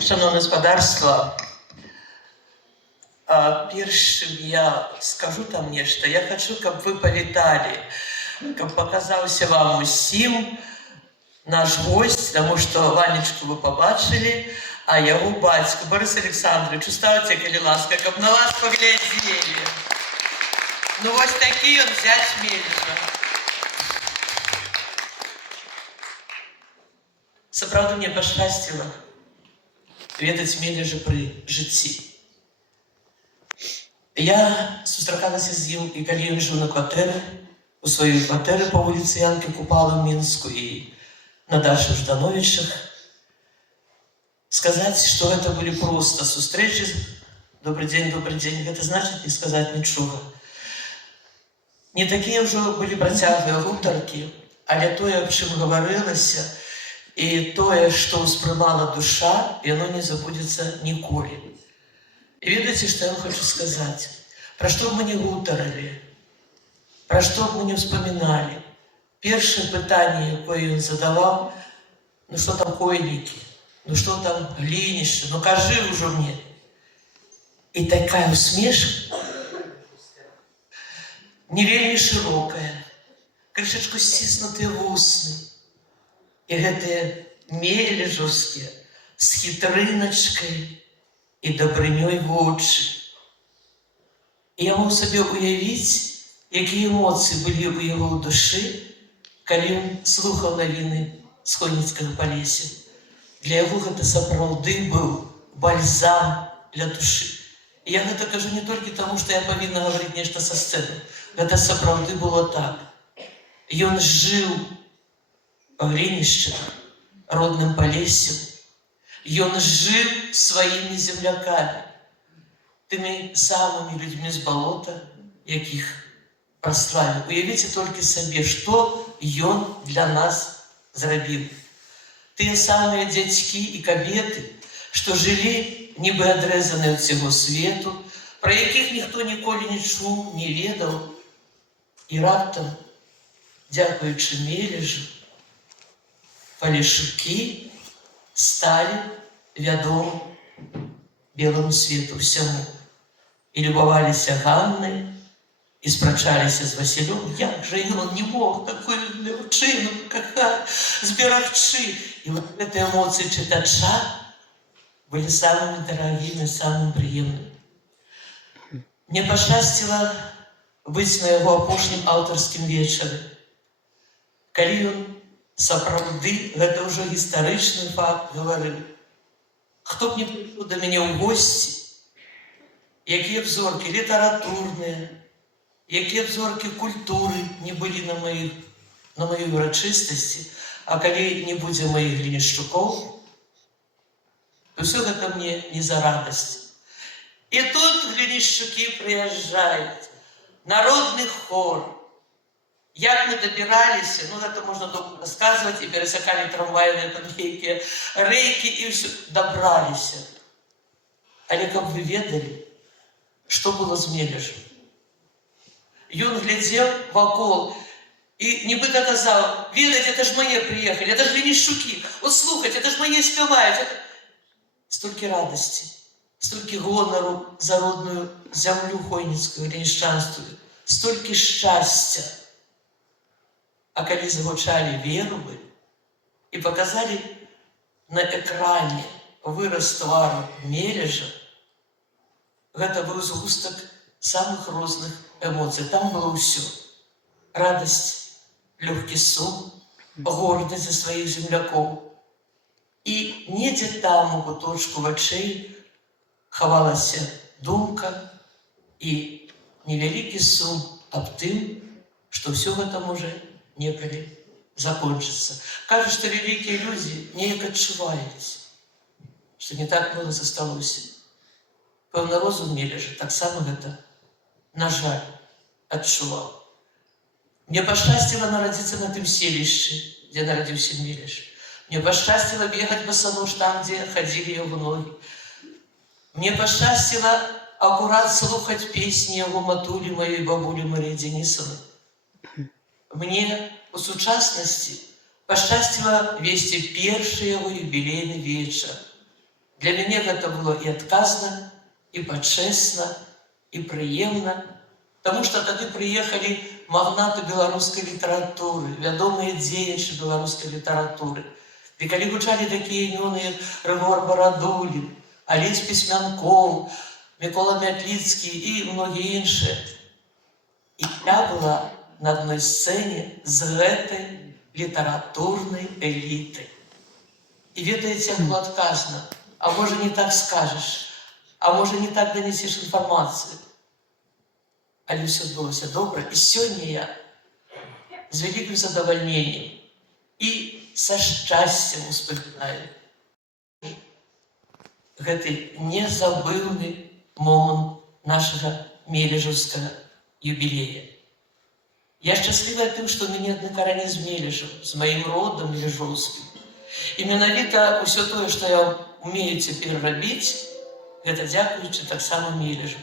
Шановне господарство, перш чым я скажу там нешта, я хочу, каб вы павіталі, каб паказаўся вам усім наш гость, таму што Ванечку вы пабачылі, а яго бацька Борис Александрович, уставце, калі ласка, каб на вас паглядзелі. Ну вось такі ён зяць Мележа. Сапраўды мне пашчасціла ведаць Мележа пры жыцці. Я сустракалася з ім, і калі ён жыў на кватэры, у сваёй кватэры па вуліцы Янкі Купала ў Мінску і на Дачы Ждановічах. Сказаць, што гэта былі проста сустрэчы, добрый дзень, гэта значыць не сказаць нічога. Не такія ўжо былі працяглыя гутаркі, але тое, аб чым гаварылася, і тое, што ўспрымала душа, яно не забудзецца ніколі. І ведаеце, што я вам хочу сказаць? Пра што б мы не гутарылі, пра што б мы не ўспаміналі. Першае пытанне, якое ён задаваў, ну што там койнікі, ну што там глінішча, ну кажы ўжо мне. І такая усмешка, не вельмі шырокая, крышачку сціснутыя вусны, і гэтыя мележаўскія з хітрыначкай і дабрынёй вочы. І я мог сабе уявіць, якія эмоцыі былі ў яго ў душы, калі ён слухаў навіны з Хойніцкага Палесе. Для яго гэта сапраўды быў бальзам для душы. І я гэта кажу не толькі таму, што я павінна гаварыць нешта са сцэны. Гэта сапраўды было так. Ён жыў па глінішчах, родным Палесем. Ён жыў сваімі землякамі, тымі самымі людзьмі з балота, якіх праславіў. Уявіце толькі сабе, што ён для нас зрабіў. Тыя самыя дзядзькі і кабеты, што жылі нібы адрэзаныя ад усяго свету, пра якіх ніхто ніколі не чуў, не ведаў. І раптам, дзякуючы Мележу, палешукі сталі вядомы беламу свету ўсяму. І любаваліся Ганнай, і спрачаліся з Васілём, як жа ён не мог такую дзяўчыну зберагчы. І вот гэтыя эмоцыі чытача былі самымі дарагімі, самым прыемным. Мне пашчасціла быць на яго апошнім аўтарскім вечары, калі ён сапраўды, гэта ўжо гістарычны факт, гаварыў: хто б не прыйшоў да мяне ў госці, якія б зоркі літаратурныя, якія б зоркі культуры не былі на маёй урачыстасці, а калі не будзе маіх Глінішчукоў, то ўсё гэта мне не за радасць. І тут Глінішчукі прыязджаюць, народны хор. Як мы дабіраліся, ну гэта можна доўга расказваць, і перасякалі трамвайныя там нейкія рэйкі, і ўсё, дабраліся. Але каб вы ведалі, што было з Мележам. Ён глядзеў вакол і нібыта казаў: ведаць, это ж мае прыехалі, это ж Глінішчукі, от слухаць, это ж мае спяваюць. Столькі радасці, столькі гонару за родную зямлю хойніцкую, глінішчанскую, столькі шчасця. А калі загучалі вербы і паказалі на экране выраз твару Мележа, гэта быў згустак самых розных эмоцый. Там было ўсё: радасць, лёгкі сум, гордасць за сваіх землякоў. І недзе там у куточку вачэй хавалася думка і невялікі сум аб тым, што ўсё гэта можа некалі закончыцца. Кажа, што вялікія людзі неяк адчуваюць, што не так много засталося. Пэўна, розум Мележа таксама гэта, на жаль, адчуваў. Мне пашчасціла нарадзіцца на тым селішчы, дзе нарадзіўся Мележ. Мне пашчасціла бегаць басанож там, дзе хадзілі яго ногі. Мне пашчасціла акурат слухаць песні яго матулі, маёй бабулі Марыі Дзенісавны. Мне у сучаснасці пашчасціла весці першы яго юбілейны вечар. Для мяне гэта было і адказна, і пачэсна, і прыемна, таму што тады прыехалі магнаты беларускай літаратуры, вядомыя дзеячы беларускай літаратуры. І калі гучалі такія імёны, як Рыгор Барадулін, Алесь Пісьмянкоў, Мікола Мятліцкі і многія іншыя. І я была на адной сцэне з гэтай літаратурнай элітай. І ведаеце, як было адказна, а можа не так скажаш, а можа не так данесеш інфармацыю. Але ўсё адбылося добра, і сёння я з вялікім задавальненнем і са шчасцем успамінаю гэты незабыўны момант нашага мележаўскага юбілея. Я шчаслівая тым, што ў мяне адны карані з Мележаў, з маім родам мележоўскім. І менавіта ўсё тое, што я умею цяпер рабіць, гэта дзякуючы таксама Мележу.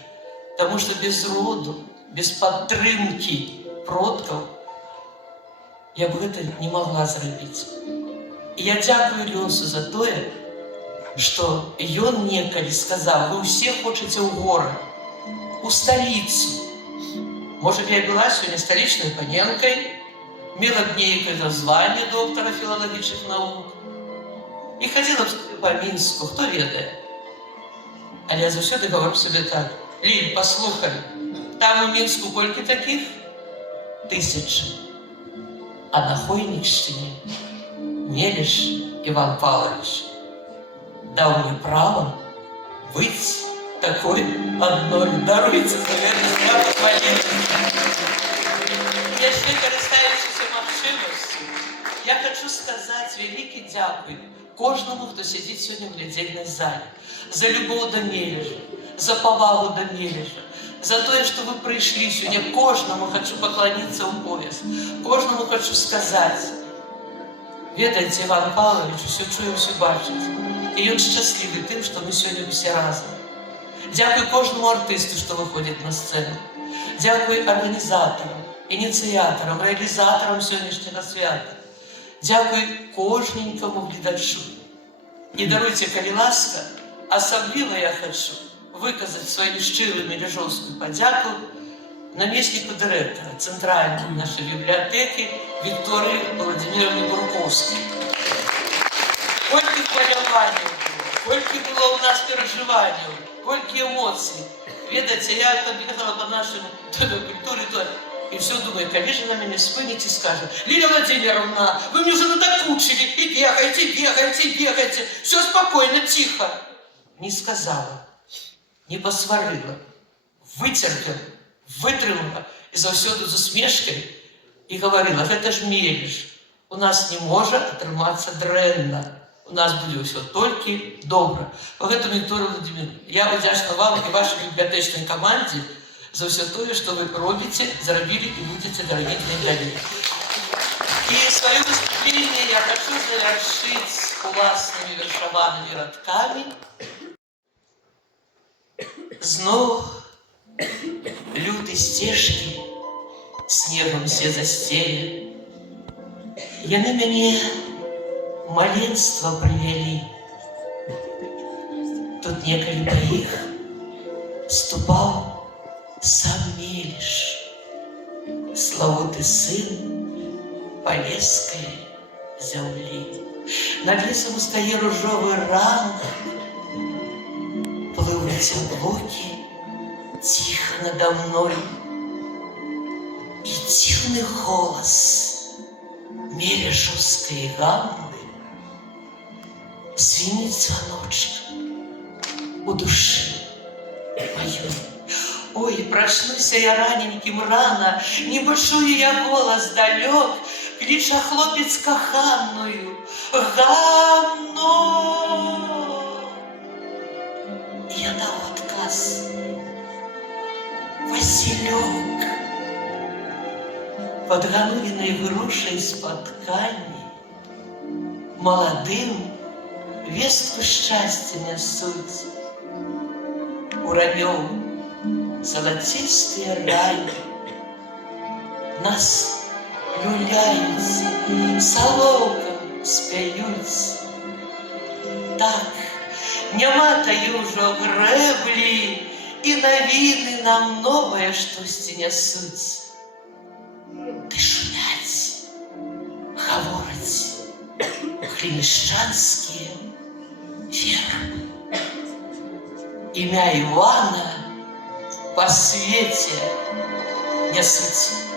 Таму што без роду, без падтрымкі продкаў я б гэта не магла зрабіць. І я дзякую лёсу за тое, што ён некалі сказаў: вы ўсе хочаце ў горад, у сталіцу. Можа, я была сёння сталічнай паненкай, мела б нейкае званне доктара філалагічных навук і хадзіла б па Мінску, хто ведае. Але я заўсёды гавару сабе так: Ліль, паслухай, там у Мінску колькі такіх? 1000. А на Хойнікшчыне Мелеш Іван Павлович даў мне права быць такой адной. Даруйце за гэта, слава хваліцца. Яшчэ карыстаючыся магчымасцю, я хачу сказаць вялікі дзякуй кожнаму, хто сядзіць сёння ў глядзельнай зале, за любоў да Мележа, за павагу да Мележа, за тое, што вы прыйшлі сёння. Кожнаму хачу пакланіцца ў пояс, кожнаму хачу сказаць: ведаеце, Іван Павлович усё чуе, усё бачыць, і ён шчаслівы тым, што мы сёння ўсе разам. Дзякуй кожнаму артысту, што выходзіць на сцэну. Дзякуй арганізатарам, ініцыятарам, рэалізатарам сённяшняга свята. Дзякуй кожненькаму гледачу. І даруйце, калі ласка, асабліва я хачу выказаць сваю шчырую мележоўскую падзяку намесніку дырэктара цэнтральнай нашай бібліятэкі Вікторыі Владзіміровне Бурковскай. Колькі хваляванняў, колькі было ў нас перажыванняў, колькі эмоцый. Ведаеце, я бегала па нашым культуры, і все думаю, калі ж на мяне спыніць і скажа: Лиля Владимировна, вы мне уже надокучили, и бегайте, бегайте, бегайте, все спокойно, тихо. Не сказала, не посварила, выцерпела, вытрымала, і заўсёды з усмешкай, і говорила: гэта ж Мележ, у нас не можа атрымацца дрэнна, у нас будзе ўсё толькі добра. Поэтому, Вікторія Владимировна, я удзячна вам і вашай бібліятэчнай камандзе за ўсё тое, што вы робіце, зрабілі і будзеце рабіць надалей. І сваё выступленне я хачу завяршыць уласнымі вершаванымі радкамі. Зноў люты сцежкі снегам все засцелі. Яны мяне маленства прывялі. Тут некалі па іх ступаў сам Мележ, славуты сын палескай зямлі. Над лесам устае ружовы ранак, плывуць аблокі ціха надо мной, і дзіўны голас мележаўскай гаммы звініць званочак у душы маёй. Ой, прачнуся я раненькім рана, нібы чую я голас далёк, кліча хлопец каханую: Ганно! І я даў адказ: Васілёк. Пад ганулінай грушай спатканні маладым вестку шчасця нясуць. У ранём залацістыя рані нас люляюць, салоўкам спяюць. Так, няма таю ўжо грэблі, і навіны нам новае штосьці нясуць. Ды шумяць, гавораць хлімішчанскія вербы. Імя Івана па свеце нясуць.